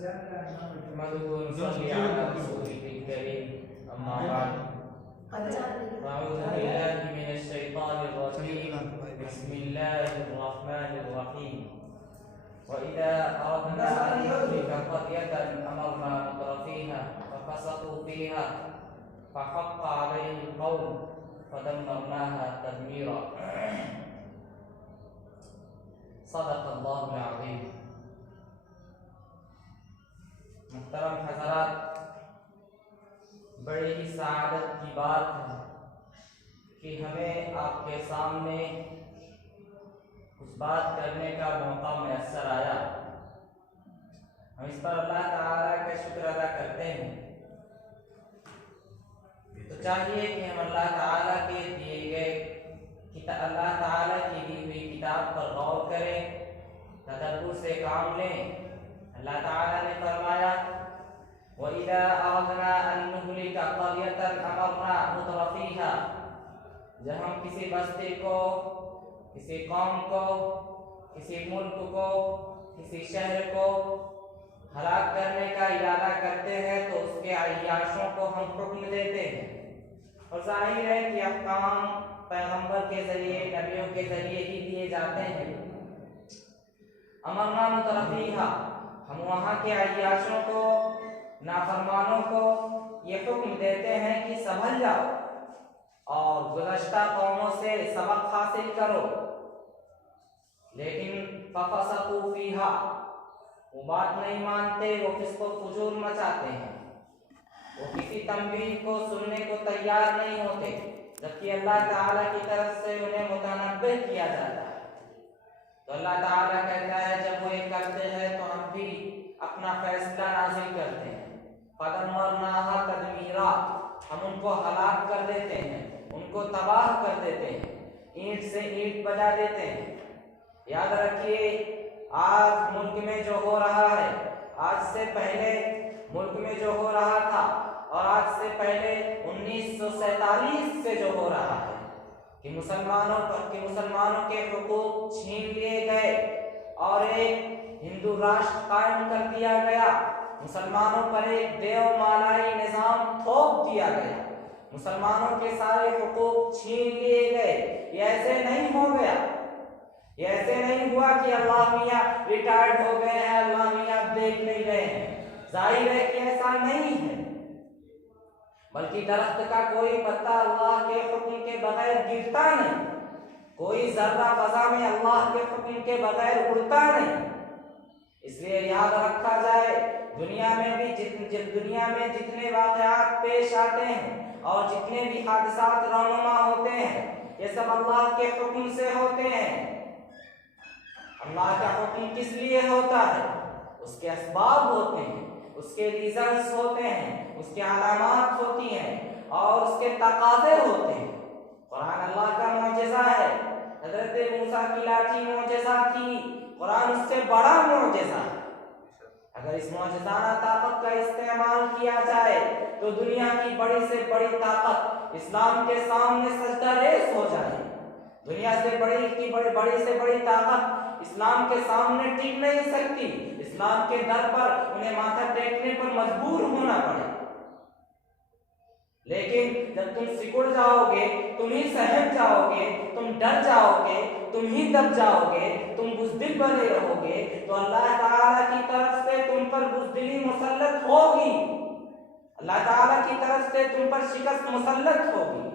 نحمده ونصلي على رسوله الكريم أما بعد أعوذ بالله من الشيطان الرجيم بسم الله الرحمن الرحيم وإذا أردنا أن نهلك قرية أمرنا مترفيها ففسقوا فيها فحق عليه القول فدمرناها تدميرا صدق الله العظيم. محترم حضرات، بڑی ہی سعادت کی بات ہے کہ ہمیں آپ کے سامنے کچھ بات کرنے کا موقع میسر آیا. ہم اس پر اللہ تعالیٰ کا شکر ادا کرتے ہیں. تو چاہیے کہ ہم اللہ تعالیٰ کے دیے گئے اللہ تعالیٰ کی دی ہوئی کتاب پر غور کریں، تدبر سے کام لیں. اللہ تعالیٰ نے فرمایا وَإِذَا أَرَدْنَا أَن نُهْلِكَ قَرْيَةً أَمَرْنَا مُتْرَفِيهَا، جب ہم کسی بستی کو، کسی قوم کو، کسی ملک کو، کسی شہر کو ہلاک کرنے کا ارادہ کرتے ہیں تو اس کے عیاشوں کو ہم حکم دیتے ہیں. اور ظاہر ہے کہ احکام پیغمبر کے ذریعے، نبیوں کے ذریعے ہی دیے جاتے ہیں. امرنا مترفیہا، ہم وہاں کے عیاشوں کو، نافرمانوں کو یہ حکم دیتے ہیں کہ سنبھل جاؤ اور گزشتہ قوموں سے سبق حاصل کرو. لیکن ففسقوا فیہا، وہ بات نہیں مانتے، وہ فسق و فجور مچاتے ہیں، وہ کسی تنبیہ کو سننے کو تیار نہیں ہوتے، جبکہ اللہ تعالیٰ کی طرف سے انہیں متنبہ کیا جاتا ہے. تو اللہ تعالیٰ کہتا ہے جب وہ یہ کرتے ہیں تو ہم بھی اپنا فیصلہ نازل کرتے ہیں. فَدَمَّرْنَاهَا تَدْمِيرًا، ہم ان کو ہلاک کر دیتے ہیں، ان کو تباہ کر دیتے ہیں، اینٹ سے اینٹ بجا دیتے ہیں. یاد رکھیے آج ملک میں جو ہو رہا ہے، آج سے پہلے ملک میں جو ہو رہا تھا اور آج سے پہلے 1947 سے جو ہو رہا ہے کہ مسلمانوں کے حقوق چھین لیے گئے اور ایک ہندو راشٹر قائم کر دیا گیا، مسلمانوں پر ایک دیو مالائی نظام تھوپ دیا گیا، مسلمانوں کے سارے حقوق چھین لیے گئے. یہ ایسے نہیں ہو گیا، یہ ایسے نہیں ہوا کہ اللہ میاں ریٹائرڈ ہو گئے ہیں، اللہ میاں دیکھ نہیں گئے ہیں. ظاہر ہے کہ ایسا نہیں ہے، بلکہ درخت کا کوئی پتا اللہ کے حکم کے بغیر گرتا نہیں، کوئی ذرہ فضا میں اللہ کے حکم کے بغیر اڑتا نہیں. اس لیے یاد رکھا جائے دنیا میں جتنے واقعات پیش آتے ہیں اور جتنے بھی حادثات رونما ہوتے ہیں، یہ سب اللہ کے حکم سے ہوتے ہیں. اللہ کا حکم کس لیے ہوتا ہے؟ اس کے اسباب ہوتے ہیں، اس کے ریزنز ہوتے ہیں، اس کے علامات ہوتی ہیں اور اس کے تقاضے ہوتے ہیں. قرآن اللہ کا معجزہ ہے. حضرت موسیٰ کی لاٹھی معجزہ تھی، قرآن اس سے بڑا معجزہ ہے. اگر اس معجزانہ طاقت کا استعمال کیا جائے تو دنیا کی بڑی سے بڑی طاقت اسلام کے سامنے سجدہ ریز ہو جائے. دنیا سے بڑی سے بڑی طاقت اسلام کے سامنے ٹک نہیں سکتی، اسلام کے در پر انہیں ماتھا ٹیکنے پر مجبور ہونا پڑے. لیکن جب تم سکڑ جاؤ گے، تم ہی سہم جاؤ گے، تم ڈر جاؤ گے، تم ہی دب جاؤ گے، تم بزدل بنے رہو گے، تو اللہ تعالیٰ کی طرف سے تم پر بزدلی مسلط ہوگی، اللہ تعالیٰ کی طرف سے تم پر شکست مسلط ہوگی.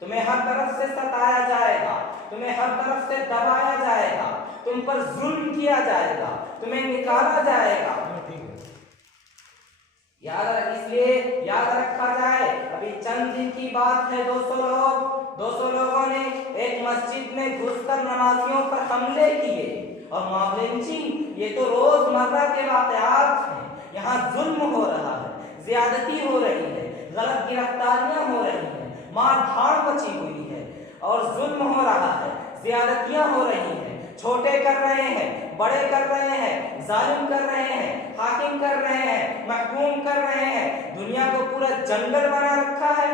تمہیں ہر طرف سے ستایا جائے گا، تمہیں ہر طرف سے دبایا جائے گا، تم پر ظلم کیا جائے گا، تمہیں نکالا جائے گا. اس لیے یاد رکھا جائے، ابھی چند دن کی بات ہے، 200 لوگوں نے ایک مسجد میں گھس کر نمازیوں پر حملے کیے اور موب لنچنگ، یہ تو روزمرہ کے واقعات ہیں. یہاں ظلم ہو رہا ہے، زیادتی ہو رہی ہے، غلط گرفتاریاں ہو رہی ہیں، مار دھاڑ مچی ہوئی ہے اور ظلم ہو رہا ہے، زیادتیاں ہو رہی ہیں. چھوٹے کر رہے ہیں، بڑے کر رہے ہیں، ظالم کر رہے ہیں، حاکم کر رہے ہیں، محکوم کر رہے ہیں. دنیا کو پورا جنگل بنا رکھا ہے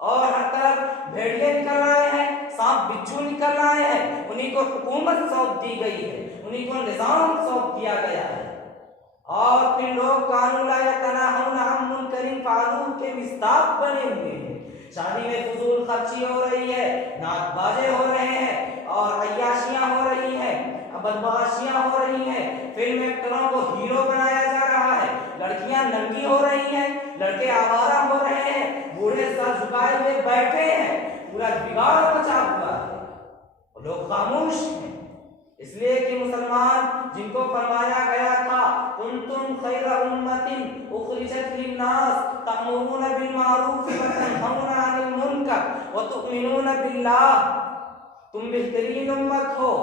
اور ہر طرف بھیڑیے نکل آئے ہیں، سانپ بچھو نکل آئے ہیں. انہیں کو حکومت سونپ دی گئی ہے، انہیں کو نظام سونپ دیا گیا ہے اور پھر لوگ قانون لا یتناہون عن منکر فعلوہ کے مصداق بنے ہوئے ہیں۔ شادی میں فضول خرچی ہو رہی ہے، نعت بازے ہو رہے ہیں اور عیاشیاں ہو رہی ہیں، بدمعاشیاں ہو رہی ہیں، فلم ایکٹروں کو ہیرو بنایا جا رہا ہے، لڑکیاں ننگی ہو رہی ہیں، لڑکے آوارہ ہو رہے ہیں، بوڑھے سر جھکائے ہوئے بیٹھے ہیں، پورا بگاڑ مچا ہوا ہے، لوگ خاموش ہیں۔ اس لیے کہ مسلمان جن کو فرمایا گیا تھا کنتم خیر امۃ اخرجت للناس تأمرون بالمعروف وتنہون عن المنکر وتؤمنون باللہ، تم بہترین امت ہو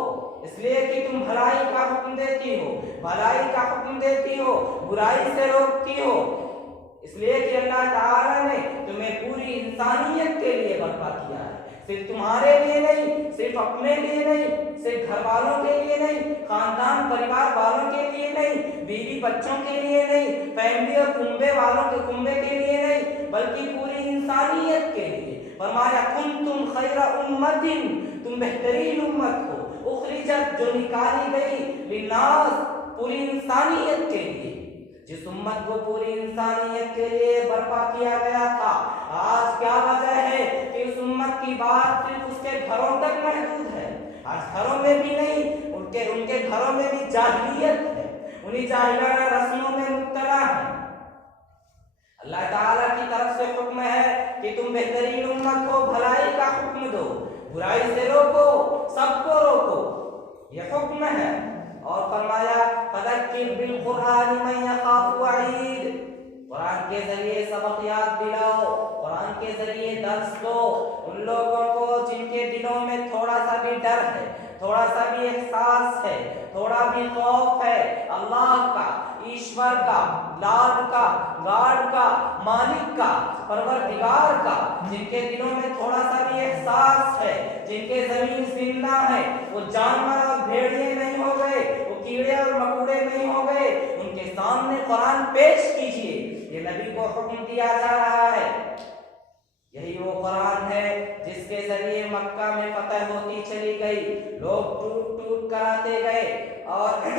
اس لیے کہ تم بھلائی کا حکم دیتی ہو، بھلائی کا حکم دیتی ہو، برائی سے روکتی ہو، اس لیے کہ اللہ تعالیٰ نے تمہیں پوری انسانیت کے لیے برپا کیا ہے، صرف تمہارے لیے نہیں، صرف اپنے لیے نہیں، صرف گھر والوں کے لیے نہیں، خاندان پریوار والوں کے لیے نہیں، بیوی بچوں کے لیے نہیں، فیملی اور کنبے والوں کے کنبے کے لیے نہیں، بلکہ پوری انسانیت کے لیے۔ فرمایا کنتم خیر امۃ، تم بہترین امت ہو، اخرجت جو نکالی گئی، للناس پوری انسانیت کے لیے، جس امت کو پوری انسانیت کے لیے برپا کیا گیا تھا۔ آج کیا وجہ ہے کہ اس امت کی بات صرف اس کے گھروں تک محدود ہے؟ آج گھروں میں بھی نہیں، ان کے گھروں میں بھی جاہلیت ہے، انہی جاہلانہ رسموں میں مبتلا ہے۔ اللہ تعالیٰ کی طرف سے حکم ہے کہ تم بہترین امت کو، بھلائی کا حکم دو، برائی سے روکو، سب کو روکو، یہ حکم ہے۔ اور فرمایا فذکر بالقرآن من یخاف وعید، قرآن کے ذریعے سبق یاد دلاؤ، قرآن کے ذریعے درس دو ان لوگوں کو جن کے دلوں میں تھوڑا سا بھی ڈر ہے، تھوڑا سا بھی احساس ہے، تھوڑا بھی خوف ہے اللہ کا، ایشور کا، لارڈ کا، گاڈ کا، مالک کا، پروردگار کا، جن کے دلوں میں تھوڑا سا بھی احساس ہے، جن کے زمین زندہ ہے، وہ جانور اور بھیڑیے نہیں ہو گئے، وہ کیڑے اور مکوڑے نہیں ہو گئے، ان کے سامنے قرآن پیش کیجئے، یہ نبی کو حکم دیا جا رہا ہے۔ یہی وہ قرآن ہے جس کے ذریعے مکہ میں فتح ہوتی چلی گئی، لوگ ٹوٹ ٹوٹ کر آتے گئے اور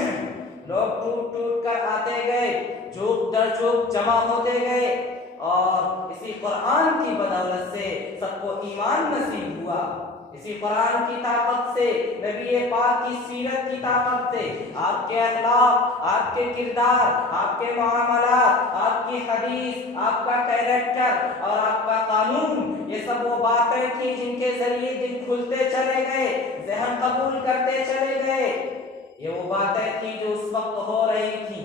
لوگ ٹوٹ ٹوٹ کر آتے گئے، جھوک در جھوک جمع ہوتے گئے، اور اسی قرآن کی بدولت سے سب کو ایمان نصیب ہوا، اسی قرآن کی طاقت سے، نبی پاک کی سیرت کی طاقت سے، آپ کے اخلاق، آپ کے کردار، آپ کے معاملات، آپ کی حدیث، آپ کا کیریکٹر اور آپ کا قانون، یہ سب وہ باتیں تھیں جن کے ذریعے دل کھلتے چلے گئے، ذہن قبول کرتے چلے گئے، یہ وہ باتیں تھیں جو اس وقت ہو رہی تھیں۔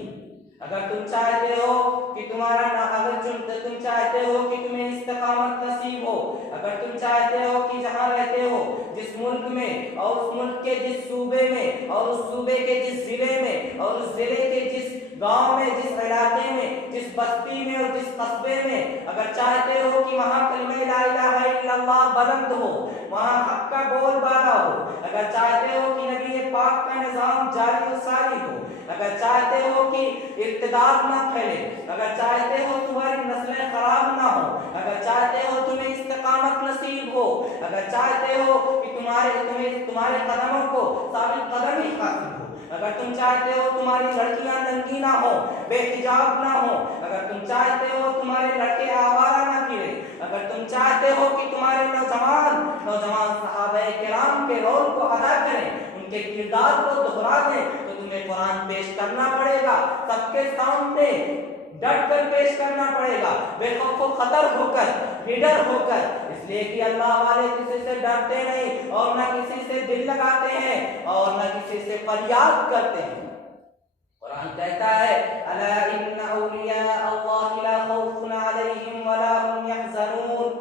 اگر تم چاہتے ہو کہ تم چاہتے ہو کہ تمہیں استقامت نصیب ہو، اگر تم چاہتے ہو کہ جہاں رہتے ہو، جس ملک میں اور اس ملک کے جس صوبے میں اور اس صوبے کے جس ضلع میں اور اس ضلع کے جس گاؤں میں، جس علاقے میں، جس بستی میں اور جس قصبے میں، اگر چاہتے ہو کہ وہاں کلمہ لا الہ الا اللہ بلند ہو، وہاں حق کا بول بالا ہو، اگر چاہتے ہو کہ نبی پاک کا نظام جاری و ساری ہو، اگر چاہتے ہو کہ ارتداد نہ پھیلے، اگر چاہتے ہو تمہاری نسلیں خراب نہ ہو، اگر چاہتے ہو تمہیں استقامت نصیب ہو، اگر چاہتے ہو کہ تمہارے قدموں کو ثابت قدمی حاصل ہو، اگر تم چاہتے ہو تمہاری لڑکیاں ننگی نہ ہو، بے حجاب نہ ہو، اگر تم چاہتے ہو تمہارے لڑکے آوارہ نہ پھرے، اگر تم چاہتے ہو کہ تمہارے نوجوان صحابہ کرام کے رول کو ادا کریں، ان کے کردار کو دہرا دیں، تو تمہیں قرآن پیش کرنا پڑے گا، سب کے سامنے ڈٹ کر پیش کرنا پڑے گا، بے خوف و خطر ہو کر، نڈر ہو کر، اس لیے کہ اللہ والے کسی سے ڈرتے نہیں اور نہ کسی سے دل لگاتے ہیں اور نہ کسی سے فریاد کرتے ہیں۔ قرآن کہتا ہے الا ان اولیاء اللہ لا خوف علیہم ولا هم يحزنون،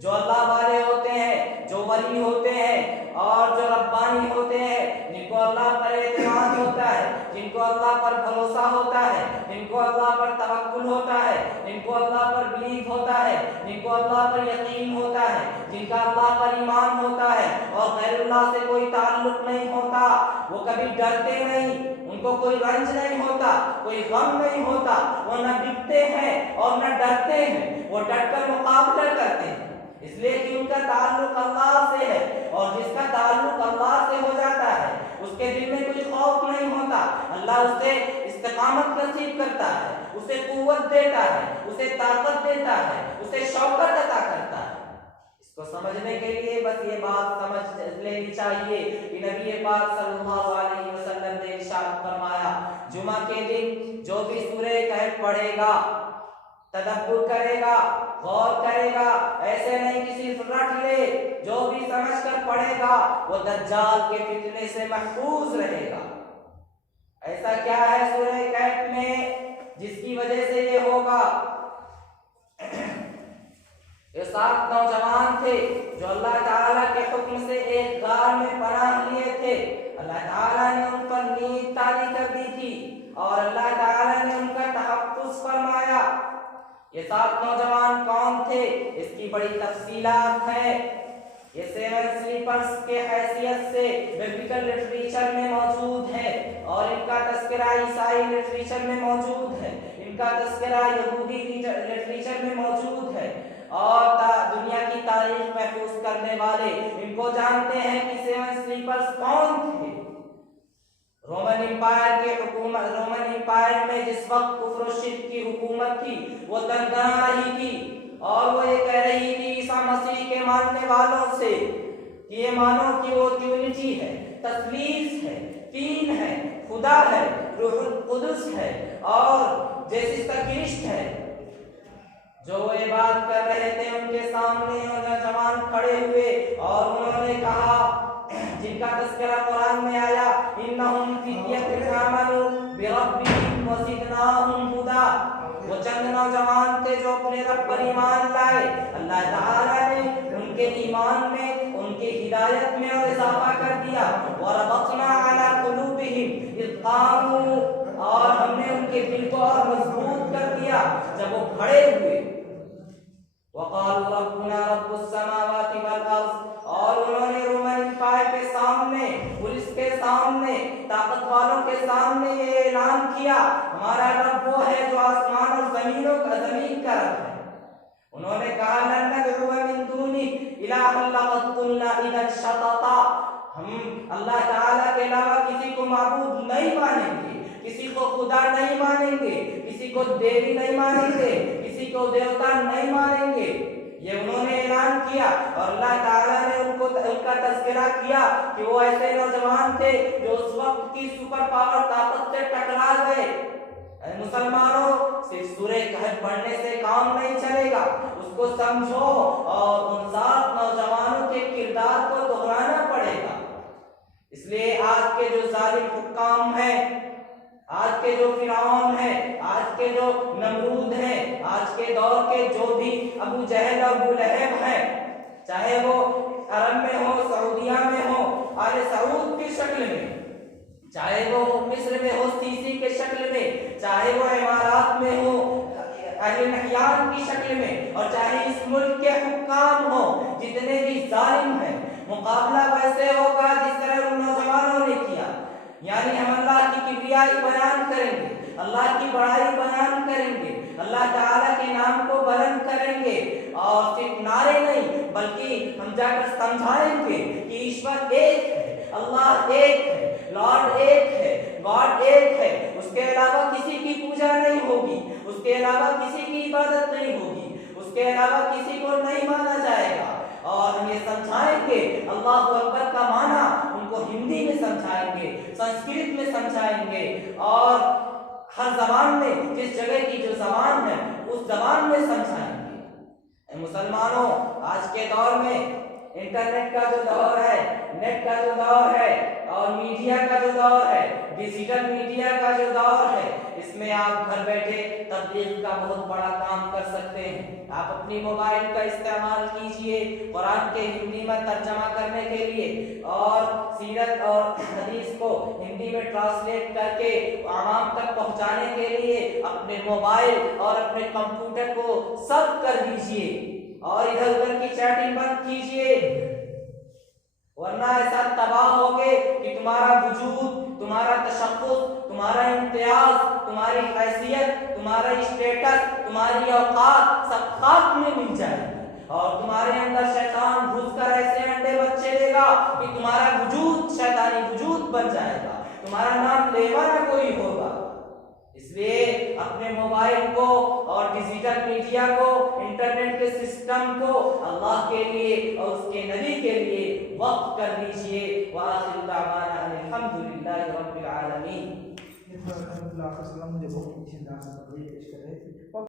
جو اللہ والے ہوتے ہیں، جو ولی ہوتے ہیں اور جو ربانی ہوتے ہیں، جن کو اللہ پر اعتماد ہوتا ہے، جن کو اللہ پر بھروسہ ہوتا ہے، جن کو اللہ پر توکل ہوتا ہے، جن کو اللہ پر بلیف ہوتا ہے، جن کو اللہ پر یقین ہوتا ہے، جن کا اللہ پر ایمان ہوتا ہے اور غیر اللہ سے کوئی تعلق نہیں ہوتا، وہ کبھی ڈرتے نہیں، ان کو کوئی رنج نہیں ہوتا، کوئی غم نہیں ہوتا، وہ نہ بکتے ہیں اور نہ ڈرتے ہیں، وہ ڈٹ کر مقابلہ کرتے ہیں، اس لیے کہ ان کا تعلق اللہ سے ہے، اور جس کا تعلق اللہ سے ہو جاتا ہے اس کے دل میں کوئی خوف نہیں ہوتا، اللہ اس سے اس استقامت نصیب کرتا ہے، اسے قوت دیتا ہے، اسے طاقت دیتا ہے، اسے شوکت عطا کرتا ہے۔ اس کو سمجھنے کے لیے بس یہ بات سمجھ لینی چاہیے کہ نبی پاک صلی اللہ علیہ وسلم نے ارشاد فرمایا جمعہ کے دن جو بھی سورہ کہف پڑھے گا، تدبر کرے گا، غور کرے گا، ایسے نہیں کسی رٹ لے، جو بھی سمجھ کر پڑھے گا وہ دجال کے فتنے سے محفوظ رہے گا۔ ایسا کیا ہے سورہ کہف میں جس کی وجہ سے یہ ہوگا؟ یہ 7 نوجوان تھے جو اللہ تعالیٰ کے حکم سے ایک غار میں پناہ لیے تھے۔ اللہ تعالیٰ نے ان پر نیند طاری کر دی تھی اور اللہ تعالیٰ نے ان کا تحفظ فرمایا۔ یہ 7 نوجوان کون تھے؟ اس کی بڑی تفصیلات ہیں۔ یہ 7 سلیپرز کے حیثیت سے ببلیکل لٹریچر میں موجود ہے اور ان کا تذکرہ عیسائی لٹریچر میں موجود ہے، ان کا تذکرہ یہودی لٹریچر میں موجود ہے، اور دنیا کی تاریخ محفوظ کرنے والے ان کو جانتے ہیں کہ 7 سلیپرز کون تھے۔ رومن امپائر کے حکومت، رومن امپائر میں جس وقت کفر و شرک کی حکومت تھی وہ تنگنا رہی تھی اور وہ یہ کہہ رہی تھی عیسیٰ مسیح کے ماننے والوں سے کہ یہ مانو کہ وہ ٹرینٹی ہے، تثلیث ہے، تین ہے، خدا ہے، روح القدس ہے اور جیسس کا کرسٹ ہے۔ جو وہ یہ بات کر رہے تھے ان کے سامنے نوجوان کھڑے ہوئے اور انہوں نے کہا جن کا تذکرہ قرآن میں آیا انہم فتیۃ آمنوا بربہم وزدناہم ھدی، وہ چند نوجوان تھے جو اپنے رب پر ایمان لائے، اللہ تعالیٰ نے ان کے ایمان میں، ان کی ہدایت میں اور اضافہ کر دیا۔ وربطنا علی قلوبہم اذ قاموا، اور ہم نے ان کے دل کو اور مضبوط کر دیا جب وہ کھڑے ہوئے۔ وقالوا ربنا رب السماوات والارض، اور انہوں نے رومن امپائر کے سامنے، پولیس کے سامنے، طاقت والوں کے سامنے یہ اعلان کیا ہمارا رب وہ ہے جو آسمان اور زمین کا رب ہے۔ انہوں نے کہا لن ندعو من دونہ الہا لقد قلنا اذا شططا، ہم اللہ تعالیٰ کے علاوہ کسی کو معبود نہیں مانیں گے، کسی کو خدا نہیں مانیں گے، کسی کو دیوی نہیں مانیں گے، کسی کو دیوتا نہیں مانیں گے۔ یہ انہوں نے اعلان کیا اور اللہ تعالیٰ نے ان کا تذکرہ کیا کہ وہ ایسے نوجوان تھے جو اس وقت کی سپر پاور طاقت سے ٹکرا گئے۔ اے مسلمانوں، صرف سورہ کہف پڑھنے سے کام نہیں چلے گا، اس کو سمجھو اور ان 7 نوجوانوں کے کردار کو دہرانا پڑے گا۔ اس لیے آج کے جو ظالم حکام ہیں، آج کے جو فرعون ہیں، آج کے جو نمرود ہیں، آج کے دور کے جو بھی ابو جہل اور ابو لہب ہیں، چاہے وہ عرب میں ہو، سعودیہ میں ہو، آل سعود کی شکل میں، چاہے وہ مصر میں ہو سیسی کے شکل میں، چاہے وہ امارات میں ہو اہل نحیان کی شکل میں، اور چاہے اس ملک کے حکام ہو، جتنے بھی ظالم ہیں، مقابلہ ویسے ہوگا جس طرح ان نوجوانوں نے کیا۔ یعنی ہم اللہ کی کبریائی بیان کریں گے، اللہ کی بڑائی بیان کریں گے، اللہ تعالیٰ کے نام کو بلند کریں گے، اور صرف نعرے نہیں بلکہ ہم جا کر سمجھائیں گے کہ ایشور ایک ہے، اللہ ایک ہے، لارڈ ایک ہے، گاڈ ایک ہے، اس کے علاوہ کسی کی پوجا نہیں ہوگی، اس کے علاوہ کسی کی عبادت نہیں ہوگی، اس کے علاوہ کسی کو نہیں مانا جائے گا۔ اور ہم یہ سمجھائیں گے اللہ اکبر کا معنی ان کو ہندی میں سمجھائیں گے، سنسکرت میں سمجھائیں گے، اور ہر زبان میں جس جگہ کی جو زبان ہے اس زبان میں سمجھائیں گے۔ اے مسلمانوں، آج کے دور میں انٹرنیٹ کا جو دور ہے، نیٹ کا جو دور ہے، اور میڈیا کا جو دور ہے، ڈیجیٹل میڈیا کا جو دور ہے، اس میں آپ گھر بیٹھے تبلیغ کا بہت بڑا کام کر سکتے ہیں۔ آپ اپنی موبائل کا استعمال کیجئے قرآن کے ہندی میں ترجمہ کرنے کے لیے، اور سیرت اور حدیث کو ہندی میں ٹرانسلیٹ کر کے عوام تک پہنچانے کے لیے اپنے موبائل اور اپنے کمپیوٹر کو سب کر دیجئے، اور ادھر ادھر کی چیٹنگ بند کیجئے، ورنہ ایسا تباہ ہوگے کہ تمہارا وجود، تمہارا تشخص، تمہارا امتیاز، تمہاری حیثیت، تمہارا اسٹیٹس، تمہاری اوقات سب خاک میں مل جائے گی، اور تمہارے اندر شیطان گھس کر ایسے انڈے بچے لے گا کہ تمہارا وجود شیطانی وجود بن جائے گا، تمہارا نام لیوا نہ کوئی ہوگا۔ اس لیے اپنے موبائل کو اور ڈیجیٹل میڈیا کو، انٹرنیٹ کے سسٹم کو اللہ کے لیے اور اس کے نبی کے لیے وقف کر دیجئے۔ وآخر دعوانا الحمدللہ رب العالمین۔ مجھے بہت اچھی انداز سے تقریر پیش کر رہے تھے۔